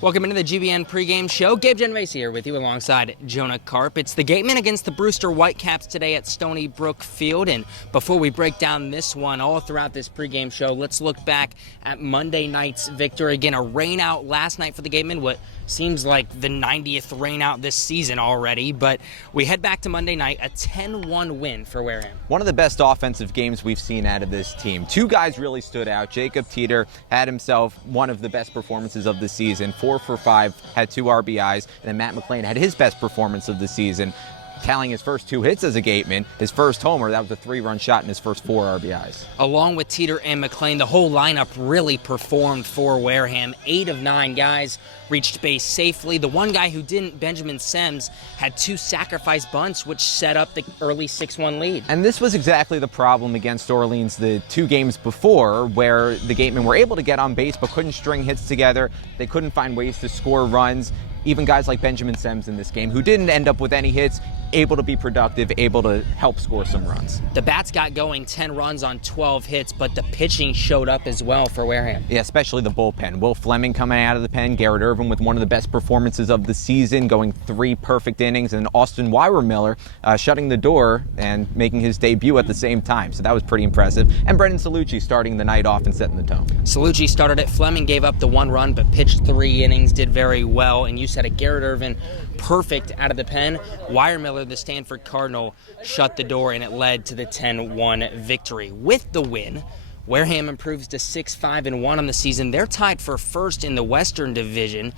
Welcome into the GBN pregame show. Gabe Genovese here with you alongside Jonah Karp. It's the Gatemen against the Brewster Whitecaps today at Stony Brook Field. And before we break down this one all throughout this pregame show, let's look back at Monday night's victory. Again, a rain out last night for the Gatemen, what seems like the 90th rain out this season already. But we head back to Monday night, a 10-1 win for Wareham. One of the best offensive games we've seen out of this team. Two guys really stood out. Jacob Teeter had himself one of the best performances of the season. 4 for 5, had 2 RBIs, and then Matt McLean had his best performance of the season, tallying his first 2 hits as a Gateman, his first homer. That was a 3-run shot in his first 4 RBIs. Along with Teeter and McLean, the whole lineup really performed for Wareham. 8 of 9 guys reached base safely. The one guy who didn't, Benjamin Sems, had 2 sacrifice bunts, which set up the early 6-1 lead. And this was exactly the problem against Orleans the 2 games before, where the Gatemen were able to get on base but couldn't string hits together. They couldn't find ways to score runs. Even guys like Benjamin Sems in this game, who didn't end up with any hits, able to be productive, able to help score some runs. The bats got going 10 runs on 12 hits, but the pitching showed up as well for Wareham. Yeah, especially the bullpen. Will Fleming coming out of the pen, Garrett Irvin with one of the best performances of the season, going 3 perfect innings, and Austin Weirer-Miller shutting the door and making his debut at the same time. So that was pretty impressive. And Brendan Salucci starting the night off and setting the tone. Salucci started it. Fleming gave up the 1 run, but pitched 3 innings, did very well. And you said it, Garrett Irvin, perfect out of the pen. Weirer-Miller, the Stanford Cardinal, shut the door, and it led to the 10-1 victory. With the win, Wareham improves to 6-5-1 on the season. They're tied for first in the Western Division.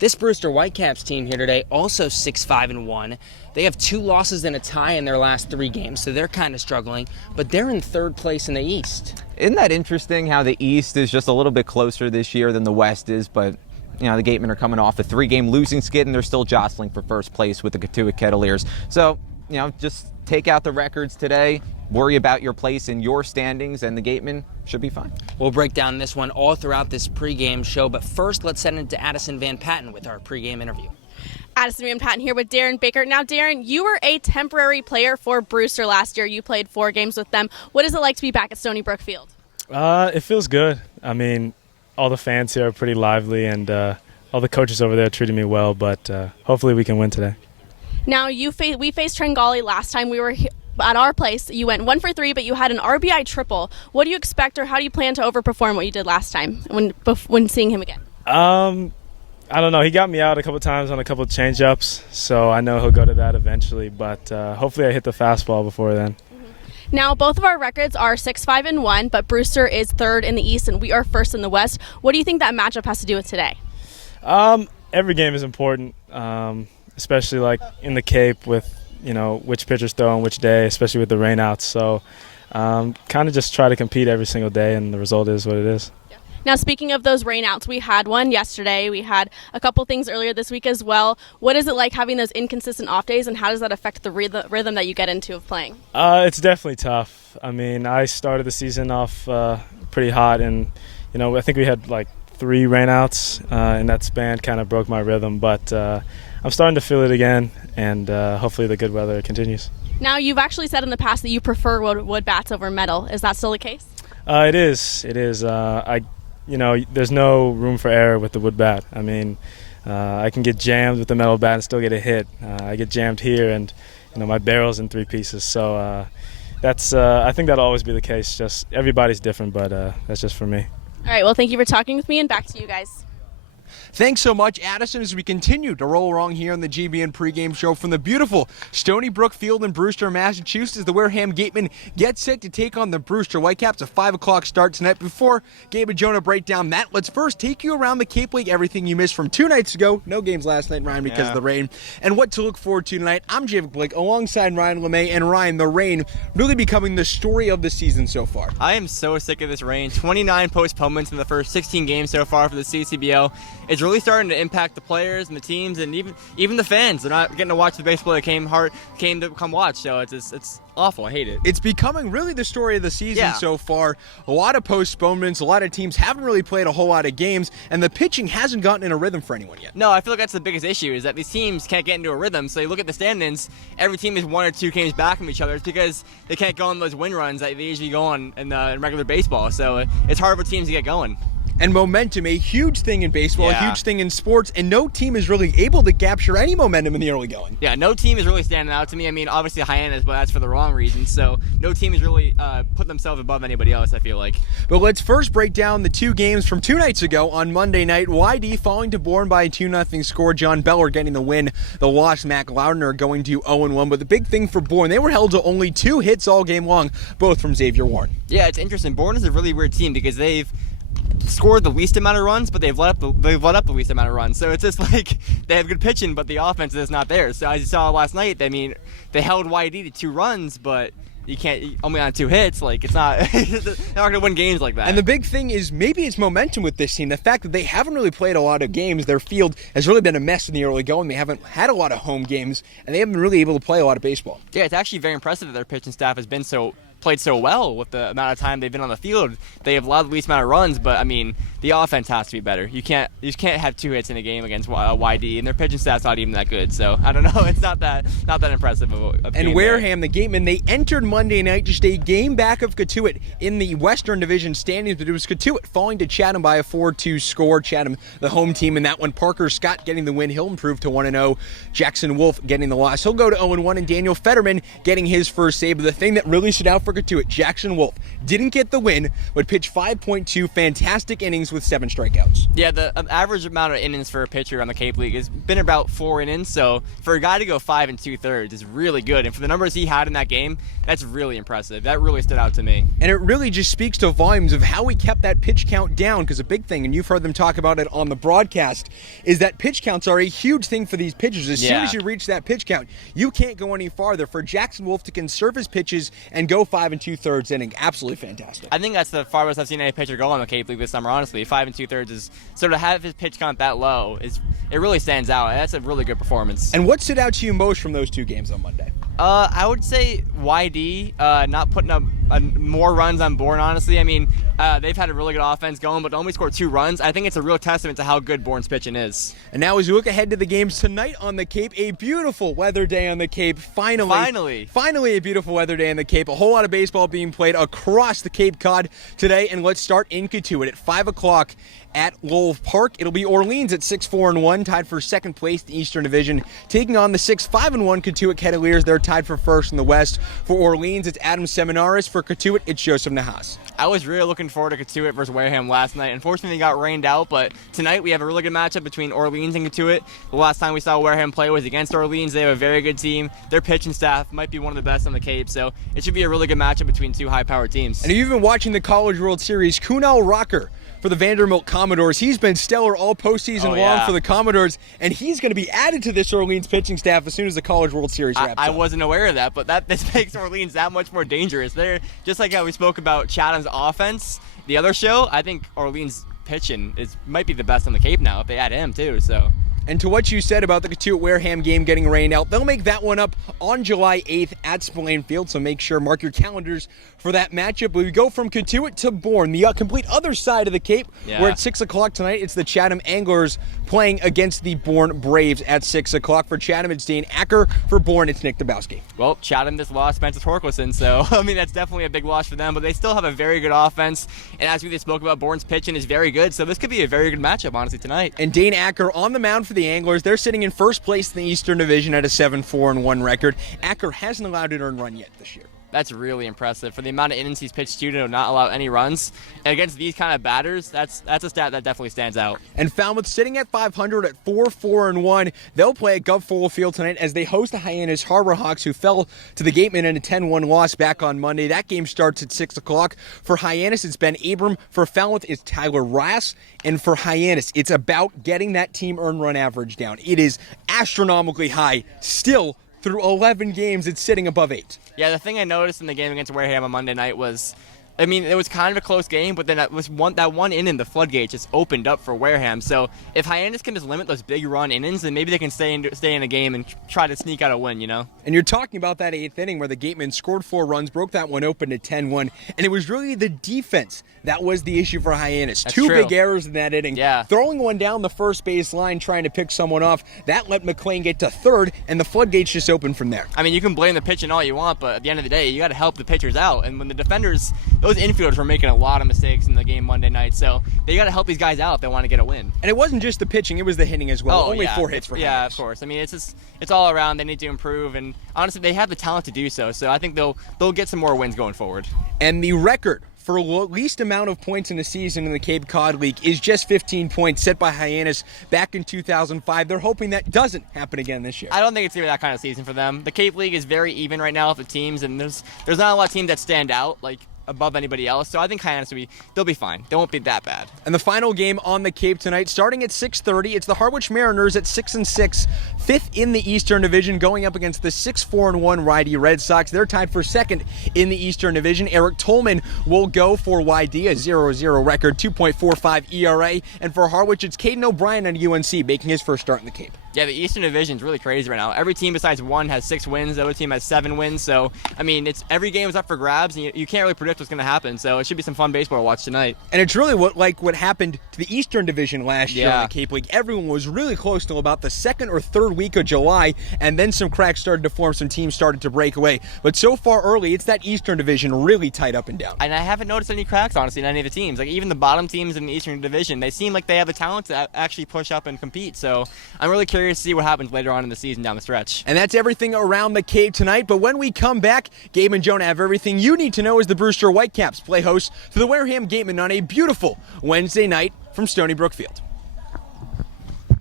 This Brewster Whitecaps team here today, also 6-5-1. They have 2 losses and a tie in their last 3 games, so they're kind of struggling, but they're in 3rd place in the East. Isn't that interesting how the East is just a little bit closer this year than the West is? But you know, the Gatemen are coming off a 3-game losing skid, and they're still jostling for first place with the Katuitt Kettleers. So, you know, just take out the records today, worry about your place in your standings, and the Gatemen should be fine. We'll break down this one all throughout this pregame show, but first let's send it to Addison Van Patten with our pregame interview. Addison Van Patten here with Darren Baker. Now, Darren, you were a temporary player for Brewster last year. You played 4 games with them. What is it like to be back at Stony Brook Field? It feels good. I mean, all the fans here are pretty lively, and all the coaches over there treated me well, but hopefully we can win today. Now, we faced Trengali last time we were at our place. You went 1 for 3, but you had an RBI triple. What do you expect, or how do you plan to overperform what you did last time when seeing him again? I don't know. He got me out a couple times on a couple change-ups, so I know he'll go to that eventually, but hopefully I hit the fastball before then. Now, both of our records are 6-5-1, but Brewster is 3rd in the East and we are 1st in the West. What do you think that matchup has to do with today? Every game is important, especially like in the Cape with, you know, which pitchers throw on which day, especially with the rainouts. So kind of just try to compete every single day, and the result is what it is. Now, speaking of those rainouts, we had one yesterday. We had a couple things earlier this week as well. What is it like having those inconsistent off days, and how does that affect the rhythm that you get into of playing? It's definitely tough. I mean, I started the season off pretty hot, and, you know, I think we had like 3 rainouts in that span, kind of broke my rhythm. But I'm starting to feel it again, and hopefully the good weather continues. Now, you've actually said in the past that you prefer wood bats over metal. Is that still the case? It is. It is. You know, there's no room for error with the wood bat. I mean, I can get jammed with the metal bat and still get a hit. I get jammed here, and, you know, my barrel's in 3 pieces. So that's I think that'll always be the case. Just everybody's different, but that's just for me. All right, well, thank you for talking with me, and back to you guys. Thanks so much, Addison, as we continue to roll along here on the GBN pregame show from the beautiful Stony Brook Field in Brewster, Massachusetts. The Wareham Gatemen get set to take on the Brewster Whitecaps. A 5 o'clock start tonight. Before Gabe and Jonah break down that, let's first take you around the Cape League, everything you missed from 2 nights ago. No games last night, Ryan, because of the rain. And what to look forward to tonight. I'm Javik Blake alongside Ryan LeMay. And Ryan, the rain really becoming the story of the season so far. I am so sick of this rain. 29 postponements in the first 16 games so far for the CCBL. It's really starting to impact the players and the teams, and even the fans. They're not getting to watch the baseball they came to come watch. So it's awful. I hate it. It's becoming really the story of the season so far. A lot of postponements. A lot of teams haven't really played a whole lot of games, and the pitching hasn't gotten in a rhythm for anyone yet. No, I feel like that's the biggest issue, is that these teams can't get into a rhythm. So you look at the standings, every team is 1 or 2 games back from each other. It's because they can't go on those win runs that they usually go on in regular baseball. So it's hard for teams to get going. And momentum, a huge thing in baseball, a Yeah. huge thing in sports, and no team is really able to capture any momentum in the early going. Yeah, no team is really standing out to me. I mean, obviously Hyannis, but that's for the wrong reasons. So no team has really put themselves above anybody else, I feel like. But let's first break down the two games from 2 nights ago. On Monday night, YD falling to Bourne by a 2-0 score. John Beller getting the win. The loss, Mac Loudner going to 0-1. But the big thing for Bourne, they were held to only 2 hits all game long, both from Xavier Warren. Yeah, it's interesting. Bourne is a really weird team because they've scored the least amount of runs, but they've let up the least amount of runs. So it's just like they have good pitching, but the offense is not there. So as you saw last night, I mean, they held YD to 2 runs, but you can't only on 2 hits. Like it's not they're not going to win games like that. And the big thing is maybe it's momentum with this team. The fact that they haven't really played a lot of games, their field has really been a mess in the early going. They haven't had a lot of home games, and they haven't been really able to play a lot of baseball. Yeah, it's actually very impressive that their pitching staff has been played so well with the amount of time they've been on the field. They have allowed the least amount of runs, but I mean, the offense has to be better. You can't have 2 hits in a game against YD, and their pitching staff's not even that good. So I don't know, it's not that impressive of a And game Wareham, the Gatemen, they entered Monday night just a game back of Cotuit in the Western Division standings, but it was Cotuit falling to Chatham by a 4-2 score. Chatham, the home team in that one. Parker Scott getting the win. He'll improve to 1-0. Jackson Wolf getting the loss. He'll go to 0-1, and Daniel Fetterman getting his first save. But the thing that really stood out for Cotuit, Jackson Wolf didn't get the win, but pitched 5.2 fantastic innings with 7 strikeouts. Yeah, the average amount of innings for a pitcher on the Cape League has been about 4 innings. So for a guy to go 5 2/3 is really good. And for the numbers he had in that game, that's really impressive. That really stood out to me. And it really just speaks to volumes of how he kept that pitch count down, because a big thing, and you've heard them talk about it on the broadcast, is that pitch counts are a huge thing for these pitchers. As soon as you reach that pitch count, you can't go any farther. For Jackson Wolf to conserve his pitches and go 5 2/3 inning, absolutely fantastic. I think that's the farthest I've seen any pitcher go on the Cape League this summer, honestly. 5 2/3 is, so to have his pitch count that low, it really stands out. That's a really good performance. And what stood out to you most from those 2 games on Monday? I would say YD not putting up more runs on Bourne, honestly. I mean, they've had a really good offense going, but to only score 2 runs, I think it's a real testament to how good Bourne's pitching is. And now as we look ahead to the games tonight on the Cape, a beautiful weather day on the Cape. Finally a beautiful weather day on the Cape. A whole lot of baseball being played across the Cape Cod today, and let's start in Cotuit at 5 o'clock at Lowell Park. It'll be Orleans at 6-4-1, tied for second place in the Eastern Division, taking on the 6-5-1 Cotuit Cavaliers. They're tied for first in the West. For Orleans, it's Adam Seminaris. For Cotuit, it's Joseph Nahas. I was really looking forward to Cotuit versus Wareham last night. Unfortunately, it got rained out, but tonight we have a really good matchup between Orleans and Cotuit. The last time we saw Wareham play was against Orleans. They have a very good team. Their pitching staff might be one of the best on the Cape, so it should be a really good matchup between 2 high-powered teams. And if you've been watching the College World Series, Kunal Rocker for the Vanderbilt Commodores. He's been stellar all postseason long for the Commodores, and he's going to be added to this Orleans pitching staff as soon as the College World Series wraps up. I wasn't aware of that, but this makes Orleans that much more dangerous. They're just like how we spoke about Chatham's offense the other show. I think Orleans pitching might be the best on the Cape now if they add him too. So. And to what you said about the Cotuit-Wareham game getting rained out, they'll make that one up on July 8th at Spillane Field, so make sure, mark your calendars for that matchup. We go from Cotuit to Bourne, the complete other side of the Cape, where at 6 o'clock tonight, it's the Chatham Anglers playing against the Bourne Braves at 6 o'clock. For Chatham, it's Dane Acker. For Bourne, it's Nick Dabowski. Well, Chatham just lost Spencer Torkelson, so, I mean, that's definitely a big loss for them, but they still have a very good offense, and as we just spoke about, Bourne's pitching is very good, so this could be a very good matchup, honestly, tonight. And Dane Acker on the mound for the Anglers. They're sitting in first place in the Eastern Division at a 7-4-1 record. Acker hasn't allowed an earned run yet this year. That's really impressive. For the amount of innings he's pitched to not allow any runs, and against these kind of batters, that's a stat that definitely stands out. And Falmouth sitting at 500 at 4-4-1. They'll play at Gov Full Field tonight as they host the Hyannis Harbor Hawks, who fell to the Gatemen in a 10-1 loss back on Monday. That game starts at 6 o'clock. For Hyannis, it's Ben Abram. For Falmouth, it's Tyler Rass. And for Hyannis, it's about getting that team earned run average down. It is astronomically high still. Through 11 games, it's sitting above 8. Yeah, the thing I noticed in the game against Wareham on Monday night was, I mean, it was kind of a close game, but then that one inning, the floodgates just opened up for Wareham. So if Hyannis can just limit those big run innings, then maybe they can stay in a game and try to sneak out a win, you know? And you're talking about that 8th inning where the Gatemen scored 4 runs, broke that one open to 10-1, and it was really the defense that was the issue for Hyannis. That's 2 true. big errors in that inning. Yeah. Throwing one down the first base line, trying to pick someone off, that let McLean get to third, and the floodgates just opened from there. I mean, you can blame the pitching all you want, but at the end of the day, you got to help the pitchers out. And when the defenders, those infielders were making a lot of mistakes in the game Monday night. So they got to help these guys out if they want to get a win. And it wasn't just the pitching; it was the hitting as well. Only 4 hits for Yeah, Hines. of course. I mean, it's all around. They need to improve, and honestly, they have the talent to do so. So I think they'll get some more wins going forward. And the record for least amount of points in a season in the Cape Cod League is just 15 points, set by Hyannis back in 2005. They're hoping that doesn't happen again this year. I don't think it's going to be that kind of season for them. The Cape League is very even right now with the teams, and there's not a lot of teams that stand out like above anybody else. So I think Hyannis they'll be fine. They won't be that bad. And the final game on the Cape tonight, starting at 6:30, it's the Harwich Mariners at 6-6, 5th in the Eastern Division, going up against the 6-4-1 Righty Red Sox. They're tied for 2nd in the Eastern Division. Eric Tolman will go for YD, a 0-0 record, 2.45 ERA. And for Harwich, it's Caden O'Brien on UNC, making his first start in the Cape. Yeah, the Eastern Division is really crazy right now. Every team besides one has 6 wins. The other team has 7 wins. So, I mean, every game is up for grabs, and you can't really predict what's going to happen. So it should be some fun baseball to watch tonight. And it's really what happened to the Eastern Division last year in the Cape League. Everyone was really close till about the 2nd or 3rd week of July, and then some cracks started to form. Some teams started to break away. But so far early, it's that Eastern Division really tight up and down. And I haven't noticed any cracks, honestly, in any of the teams. Like, even the bottom teams in the Eastern Division, they seem like they have the talent to actually push up and compete. So I'm really curious to see what happens later on in the season down the stretch. And that's everything around the Cape tonight. But when we come back, Gabe and Jonah have everything you need to know as the Brewster Whitecaps play host to the Wareham Gatemen on a beautiful Wednesday night from Stony Brook Field. All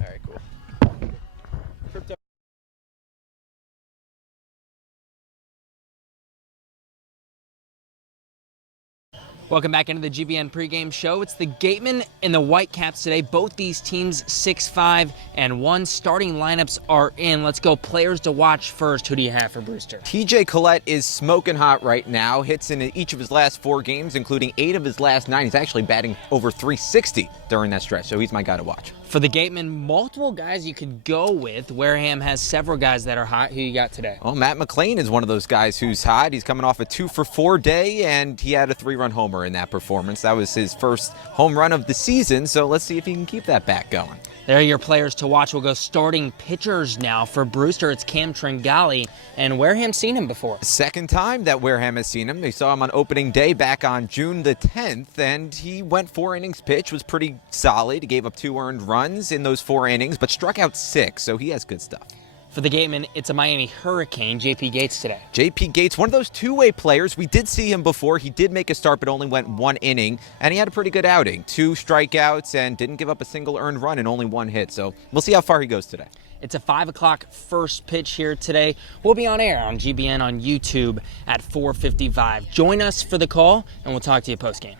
right, cool. Welcome back into the GBN pregame show. It's the Gatemen and the Whitecaps today. Both these teams 6-5-1. Starting lineups are in. Let's go players to watch first. Who do you have for Brewster? TJ Collette is smoking hot right now. Hits in each of his last 4 games, including 8 of his last 9. He's actually batting over .360 during that stretch, so he's my guy to watch. For the Gatemen, multiple guys you could go with. Wareham has several guys that are hot. Who you got today? Well, Matt McLean is one of those guys who's hot. He's coming off a 2-for-4 day, and he had a 3-run homer in that performance. That was his first home run of the season, so let's see if he can keep that bat going. There are your players to watch. We'll go starting pitchers now. For Brewster, it's Cam Tringali, and Wareham's seen him before. Second time that Wareham has seen him. They saw him on opening day back on June the 10th, and he went 4 innings pitched, was pretty solid. He gave up 2 earned runs in those 4 innings, but struck out 6, so he has good stuff. For the Gatemen, it's a Miami Hurricane, JP Gates today. JP Gates, one of those two-way players. We did see him before. He did make a start, but only went 1 inning, and he had a pretty good outing. 2 strikeouts and didn't give up a single earned run and only 1 hit. So we'll see how far he goes today. It's a 5 o'clock first pitch here today. We'll be on air on GBN on YouTube at 4:55. Join us for the call, and we'll talk to you post-game.